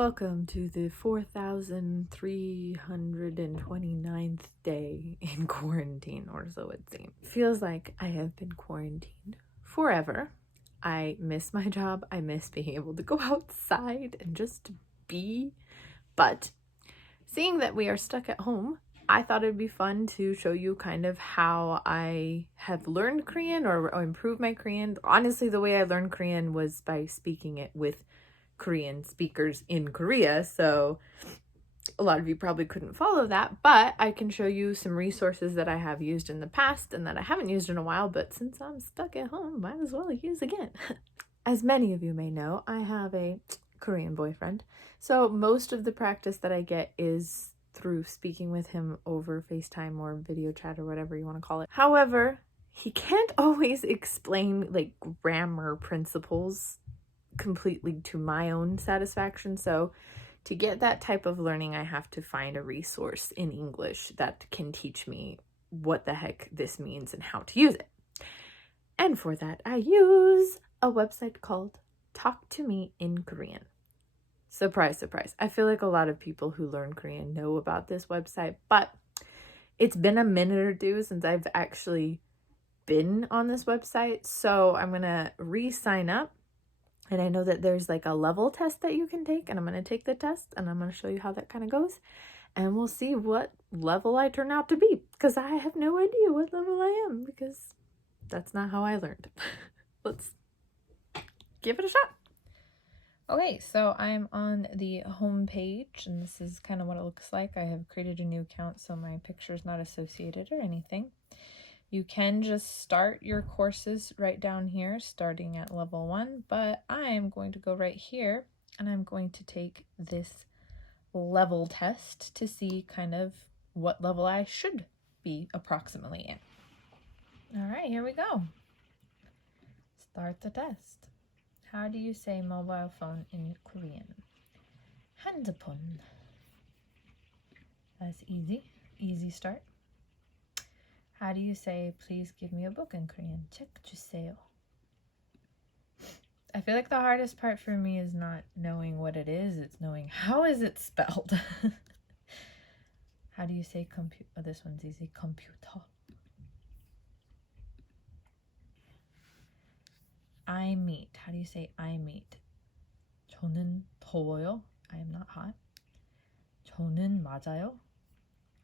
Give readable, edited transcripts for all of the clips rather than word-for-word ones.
Welcome to the 4,329th day in quarantine, or so it seems. Feels like I have been quarantined forever. I miss my job. I miss being able to go outside and just be. But seeing that we are stuck at home, I thought it'd be fun to show you kind of how I have learned Korean or improved my Korean. Honestly, the way I learned Korean was by speaking it with Korean speakers in Korea, so a lot of you probably couldn't follow that, but I can show you some resources that I have used in the past and that I haven't used in a while, but since I'm stuck at home, might as well use again. As many of you may know, I have a Korean boyfriend, so most of the practice that I get is through speaking with him over FaceTime or video chat or whatever you want to call it. However, he can't always explain like grammar principles completely to my own satisfaction. So to get that type of learning, I have to find a resource in English that can teach me what the heck this means and how to use it. And for that, I use a website called Talk to Me in Korean. Surprise, surprise. I feel like a lot of people who learn Korean know about this website, but it's been a minute or two since I've actually been on this website. So I'm going to re-sign up. And I know that there's like a level test that you can take, and I'm going to take the test and I'm going to show you how that kind of goes. And we'll see what level I turn out to be, because I have no idea what level I am, because that's not how I learned. Let's give it a shot. Okay, so I'm on the home page, and this is kind of what it looks like. I have created a new account, so my picture is not associated or anything. You can just start your courses right down here, starting at level 1, but I am going to go right here and I'm going to take this level test to see kind of what level I should be approximately in. All right, here we go. Start the test. How do you say mobile phone in Korean? 핸드폰. That's easy. Easy start. How do you say, please give me a book in Korean? 책 주세요. I feel like the hardest part for me is not knowing what it is, it's knowing how is it spelled. How do you say computer? Oh, this one's easy. Computer. I meet. How do you say I meet? 저는 더워요. I am not hot. 저는 맞아요.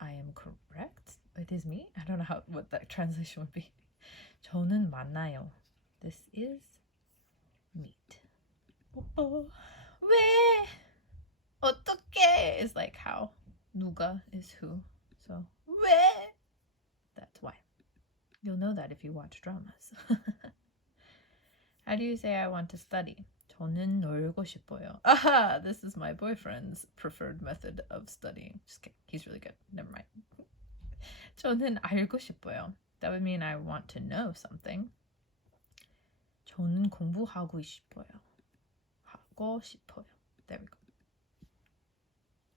I am correct. It is me? I don't know what that translation would be. 저는 만나요. This is meet. 왜? 어떻게 is like how. 누가 is who. So 왜? That's why. You'll know that if you watch dramas. How do you say I want to study? 저는 놀고 싶어요. Aha! This is my boyfriend's preferred method of studying. Just kidding. He's really good. Never mind. 저는 알고 싶어요. That would mean I want to know something. 저는 공부하고 싶어요. 하고 싶어요. There we go.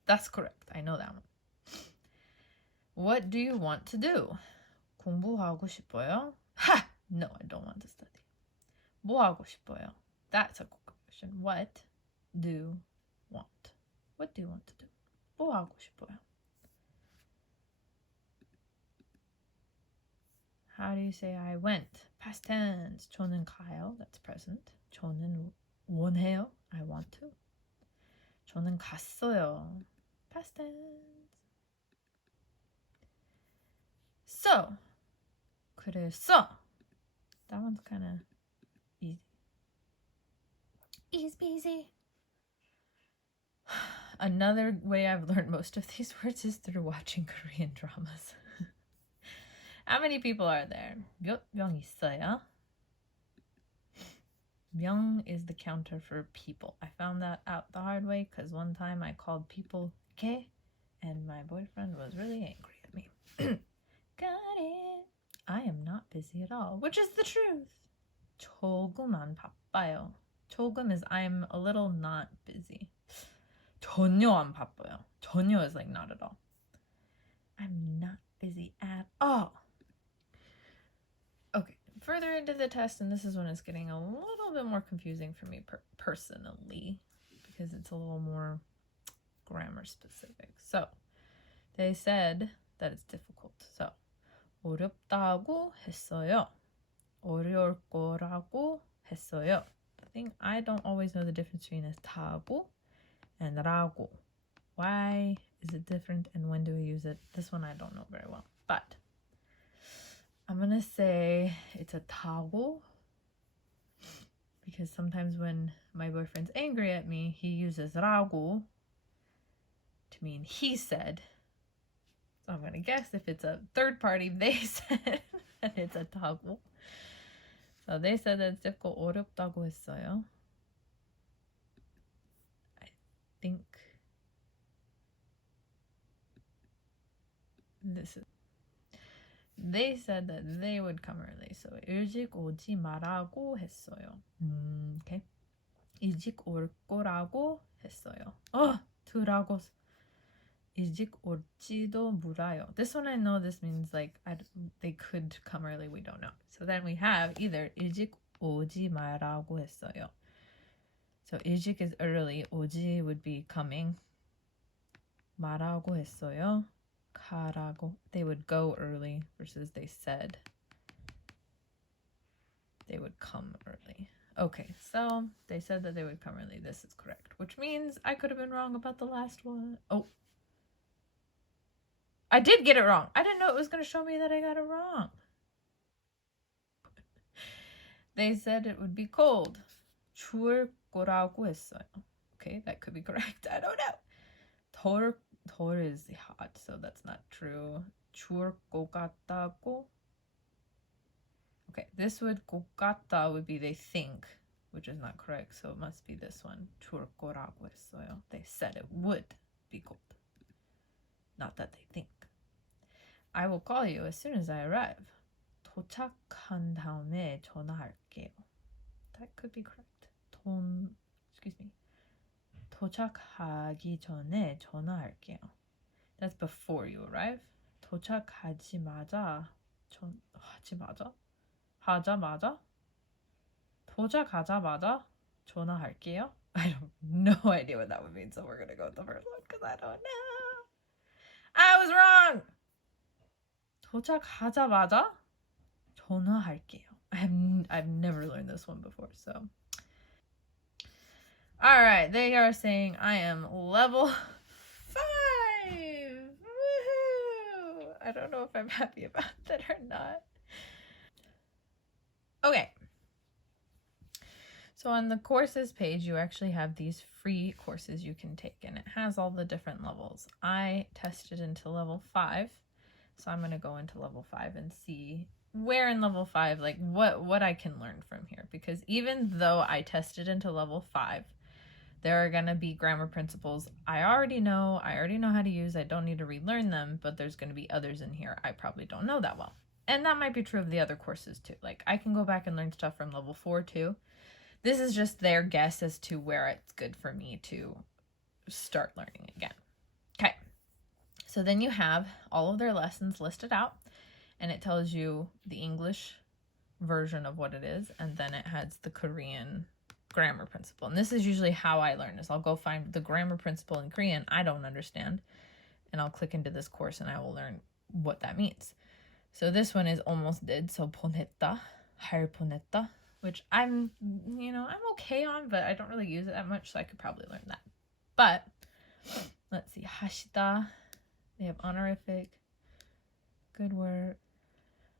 That's correct. I know that one. What do you want to do? 공부하고 싶어요. Ha! No, I don't want to study. 뭐 하고 싶어요? That's a good question. What do want? What do you want to do? 뭐 하고 싶어요? How do you say I went? Past tense. 저는 가요. That's present. 저는 원해요. I want to. 저는 갔어요. Past tense. So. 그래서. That one's kind of easy. Easy peasy. Another way I've learned most of these words is through watching Korean dramas. How many people are there? 몇 명 있어요? 명 is the counter for people. I found that out the hard way because one time I called people 개 and my boyfriend was really angry at me. Got it. I am not busy at all, which is the truth. 조금 안 바빠요. 조금 is I'm a little not busy. 전혀 안 바빠요. 전혀 is like not at all. I'm not busy at all. Okay, further into the test, and this is when it's getting a little bit more confusing for me personally, because it's a little more grammar specific. So they said that it's difficult. So 어렵다고 했어요. 어려울 거라고 했어요. The thing, I don't always know the difference between 다고 and 라고. Why is it different and when do we use it? This one I don't know very well. But I'm going to say it's a 다고 because sometimes when my boyfriend's angry at me, he uses 라고 to mean he said. So I'm going to guess if it's a third party, they said, and it's a 다고. So they said that it's difficult. 어렵다고 했어요. I think this is. They said that they would come early. So 일찍 오지 말라고 했어요. Okay. 일찍 올 거라고 했어요. 두라고. 일찍 올지도 몰라요. This one I know this means like they could come early. We don't know. So then we have either 일찍 오지 말라고 했어요. So 일찍 is early. 오지 would be coming. 말라고 했어요. 가라고. They would go early versus they said they would come early. Okay, so they said that they would come early. This is correct, which means I could have been wrong about the last one. Oh, I did get it wrong. I didn't know it was going to show me that I got it wrong. They said it would be cold. 추울 거라고 했어요. Okay, that could be correct. I don't know. 덜 is hot, so that's not true. 추울 것 같다고. Okay, this would 것 같다 would be they think, which is not correct, so it must be this one. 추울 거라고 했어요. They said it would be cold. Not that they think. I will call you as soon as I arrive. 도착한 다음에 전화할게요. That could be correct. 도착하기 전에 전화할게요. That's before you arrive. 도착하자마자 도착하자마자 전화할게요. I have no idea what that would mean, so we're going to go with the first one because I don't know. I was wrong! 도착하자마자 전화할게요. I've never learned this one before, so. All right, they are saying I am level 5. Woohoo! I don't know if I'm happy about that or not. Okay. So on the courses page, you actually have these free courses you can take, and it has all the different levels. I tested into level 5, so I'm going to go into level 5 and see where in level 5, like what I can learn from here. Because even though I tested into level 5, there are going to be grammar principles I already know how to use. I don't need to relearn them, but there's going to be others in here I probably don't know that well. And that might be true of the other courses too. Like I can go back and learn stuff from level 4 too. This is just their guess as to where it's good for me to start learning again. Okay. So then you have all of their lessons listed out, and it tells you the English version of what it is, and then it has the Korean grammar principle. And this is usually how I learn, is I'll go find the grammar principle in Korean I don't understand, and I'll click into this course and I will learn what that means. So this one is almost did. So 보냈다, 할 보냈다, which I'm okay on, but I don't really use it that much, so I could probably learn that. But let's see, 하시다, they have honorific, good word.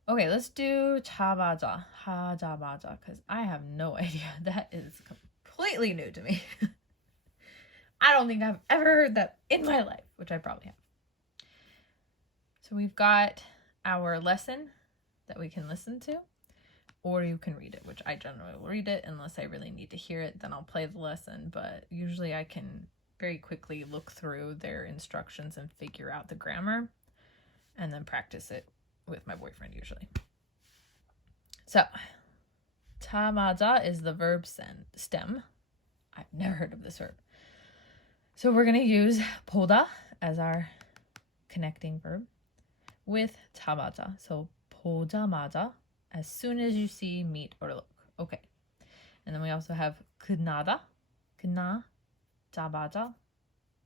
Okay, let's do 자마자, 하자마자, because I have no idea. That is completely new to me. I don't think I've ever heard that in my life, which I probably have. So we've got our lesson that we can listen to, or you can read it, which I generally will read it unless I really need to hear it. Then I'll play the lesson, but usually I can very quickly look through their instructions and figure out the grammar and then practice it with my boyfriend usually. So, 자마자 is the verb stem. I've never heard of this verb. So we're going to use 보다 as our connecting verb with 자마자. So 보자마자, as soon as you see, meet, or look. Okay. And then we also have 그나다, 그나, 자마자,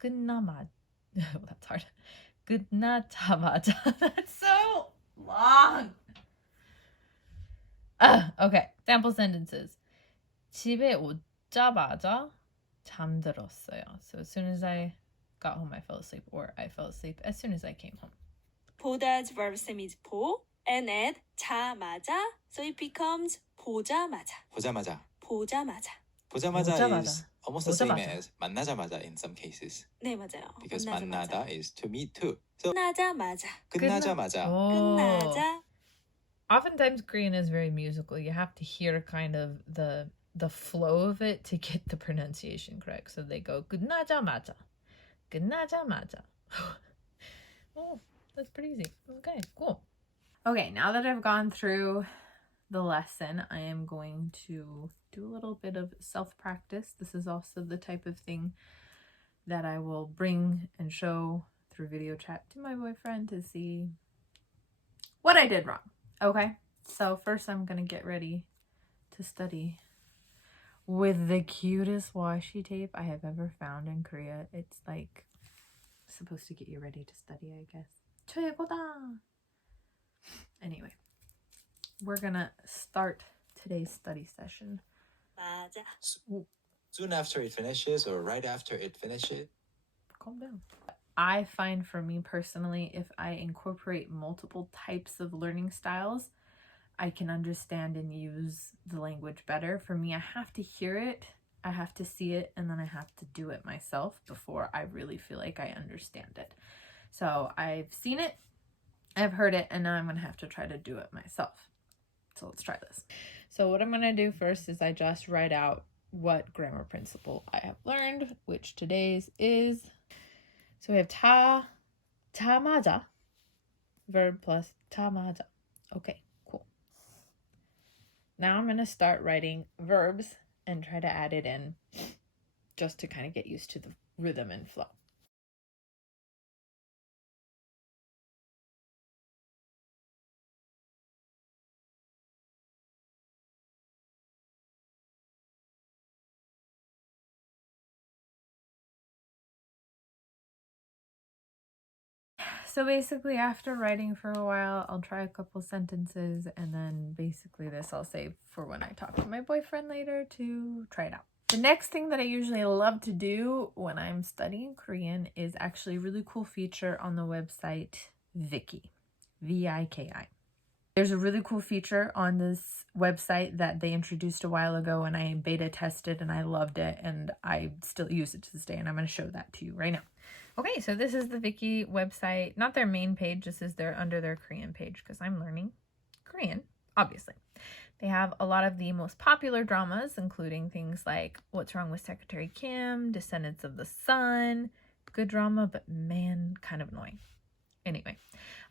끝나마. That's hard. 끝나자마자. That's so long. Okay. Sample sentences. 집에 오자마자 잠들었어요. So as soon as I got home, I fell asleep, or I fell asleep as soon as I came home. 보다's verb stem is 보 and add 자마자, so it becomes 보자마자. 보자마자. 보자마자. 보자마자 is almost the same 보자마자. as 만나자마자 in some cases. 네, 맞아요. Because 만나자마자. 만나다 is to meet too. So 끝나자마자. 끝나자마자. 끝나자. Oftentimes Korean is very musical. You have to hear kind of the flow of it to get the pronunciation correct. So they go 끝나자마자. 끝나자마자. Oh, that's pretty easy. Okay, cool. Okay, now that I've gone through the lesson, I am going to do a little bit of self-practice. This is also the type of thing that I will bring and show through video chat to my boyfriend to see what I did wrong. Okay, so first I'm gonna get ready to study with the cutest washi tape I have ever found in Korea. It's like supposed to get you ready to study, I guess. 최고다! Anyway, we're gonna start today's study session. 맞아. Soon after it finishes or right after it finishes. Calm down. I find for me personally, if I incorporate multiple types of learning styles, I can understand and use the language better. For me, I have to hear it, I have to see it, and then I have to do it myself before I really feel like I understand it. So I've seen it, I've heard it, and now I'm going to have to try to do it myself. So let's try this. So what I'm going to do first is I just write out what grammar principle I have learned, which today's is... So we have 자마자, verb plus 자마자. Okay, cool. Now I'm going to start writing verbs and try to add it in just to kind of get used to the rhythm and flow. So basically, after writing for a while, I'll try a couple sentences, and then basically this I'll save for when I talk to my boyfriend later to try it out. The next thing that I usually love to do when I'm studying Korean is actually a really cool feature on the website Viki, V-I-K-I. There's a really cool feature on this website that they introduced a while ago, and I beta tested and I loved it, and I still use it to this day, and I'm going to show that to you right now. Okay, so this is the Viki website, not their main page, this is under their Korean page because I'm learning Korean, obviously. They have a lot of the most popular dramas, including things like What's Wrong with Secretary Kim, Descendants of the Sun, good drama, but man, kind of annoying. Anyway,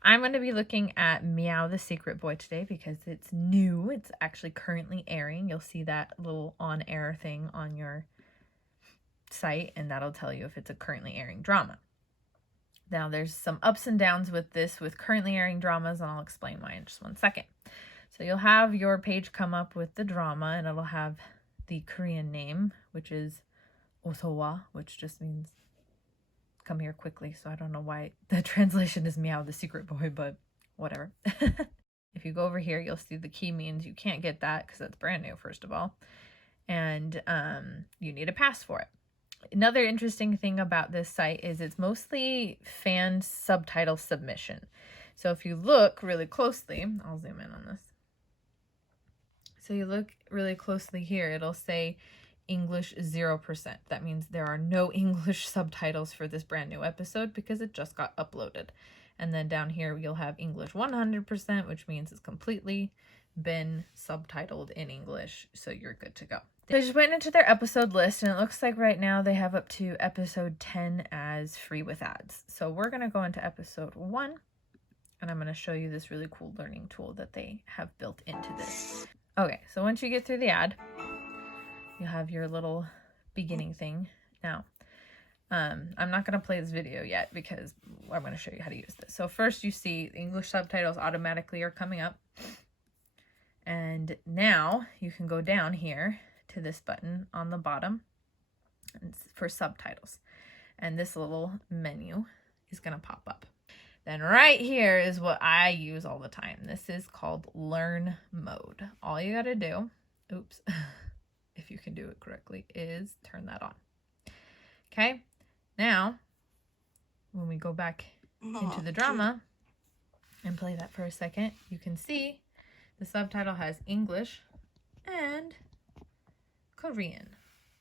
I'm going to be looking at Meow the Secret Boy today because it's new, it's actually currently airing. You'll see that little on-air thing on your site, and that'll tell you if it's a currently airing drama. Now there's some ups and downs with this with currently airing dramas, and I'll explain why in just one second. So you'll have your page come up with the drama, and it'll have the Korean name, which is Osowa, which just means come here quickly. So I don't know why the translation is Meow the Secret Boy, but whatever. If you go over here, you'll see the key means you can't get that because that's brand new, first of all, and you need a pass for it. Another interesting thing about this site is it's mostly fan subtitle submission. So if you look really closely, I'll zoom in on this. So you look really closely here, it'll say English 0%. That means there are no English subtitles for this brand new episode because it just got uploaded. And then down here you'll have English 100%, which means it's completely been subtitled in English, so you're good to go. They just went into their episode list, and it looks like right now they have up to episode 10 as free with ads. So we're going to go into episode 1, and I'm going to show you this really cool learning tool that they have built into this. Okay, so once you get through the ad, you have your little beginning thing. Now, I'm not going to play this video yet because I'm going to show you how to use this. So first you see the English subtitles automatically are coming up. And now you can go down here to this button on the bottom for subtitles. and this little menu is going to pop up. Then right here is what I use all the time. This is called Learn Mode. All you got to do, oops, if you can do it correctly, is turn that on. Okay, now when we go back into the drama and play that for a second, you can see the subtitle has English and Korean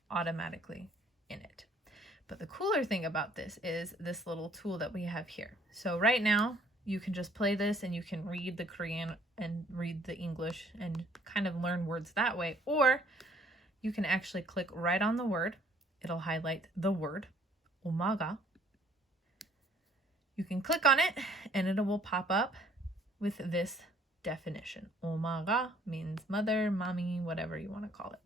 automatically in it. But the cooler thing about this is this little tool that we have here. So right now you can just play this and you can read the Korean and read the English and kind of learn words that way. Or you can actually click right on the word. It'll highlight the word, 오마가. You can click on it and it will pop up with this definition. 오마가 means mother, mommy, whatever you want to call it.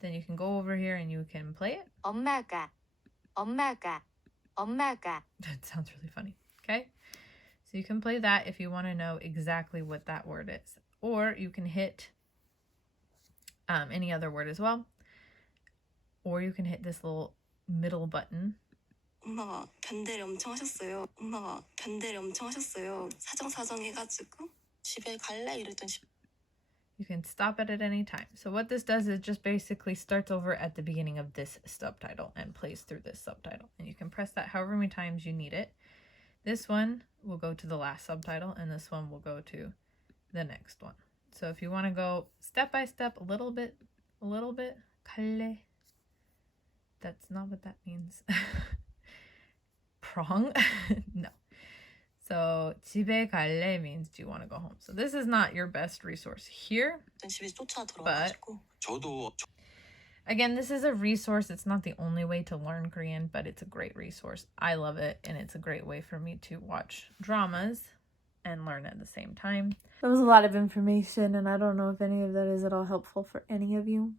Then you can go over here and you can play it. 엄마가, 엄마가, 엄마가. That sounds really funny. Okay. So you can play that if you want to know exactly what that word is. Or you can hit any other word as well. Or you can hit this little middle button. 엄마가 변대를 엄청 하셨어요. 엄마가 변대를 엄청 하셨어요. 사정사정 해가지고 집에 갈래? 이랬더니 You can stop it at any time. So what this does is just basically starts over at the beginning of this subtitle and plays through this subtitle. And you can press that however many times you need it. This one will go to the last subtitle and this one will go to the next one. So if you want to go step by step, a little bit, 갈래. That's not what that means. Prong? No. So 집에 갈래 means do you want to go home? So this is not your best resource here. 집에 쫓아 들어와가지고. 저도 Again, this is a resource. It's not the only way to learn Korean, but it's a great resource. I love it, and it's a great way for me to watch dramas and learn at the same time. That was a lot of information, and I don't know if any of that is at all helpful for any of you.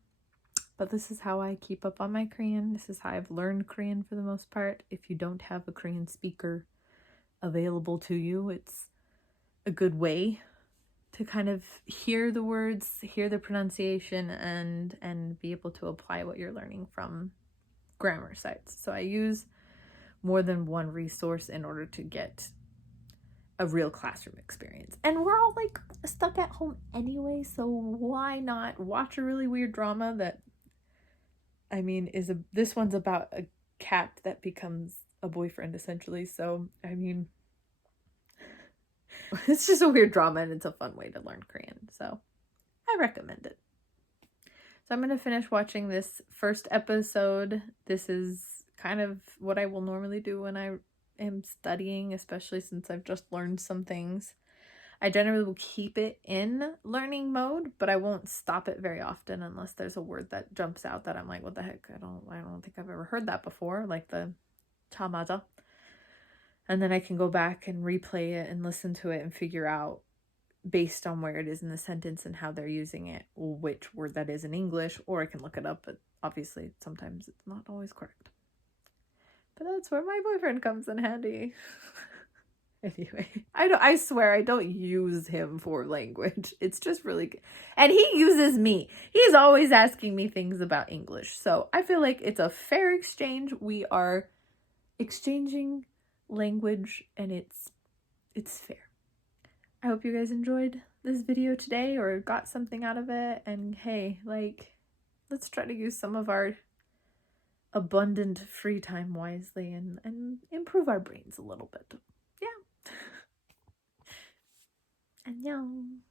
But this is how I keep up on my Korean. This is how I've learned Korean for the most part. If you don't have a Korean speaker available to you, it's a good way to kind of hear the words, hear the pronunciation, and be able to apply what you're learning from grammar sites. So I use more than one resource in order to get a real classroom experience. And we're all like stuck at home anyway, so why not watch a really weird drama that, I mean, this one's about a cat that becomes a boyfriend essentially. So, I mean, it's just a weird drama and it's a fun way to learn Korean. So I recommend it. So I'm going to finish watching this first episode. This is kind of what I will normally do when I am studying, especially since I've just learned some things. I generally will keep it in learning mode, but I won't stop it very often unless there's a word that jumps out that I'm like, what the heck? I don't think I've ever heard that before, like the chamaja. And then I can go back and replay it and listen to it and figure out, based on where it is in the sentence and how they're using it, which word that is in English, or I can look it up, but obviously sometimes it's not always correct. But that's where my boyfriend comes in handy. Anyway, I swear I don't use him for language. It's just really good. And he uses me. He's always asking me things about English. So I feel like it's a fair exchange. We are exchanging language and it's fair. I hope you guys enjoyed this video today or got something out of it. And hey, like, let's try to use some of our abundant free time wisely and improve our brains a little bit. Yeah. 안녕.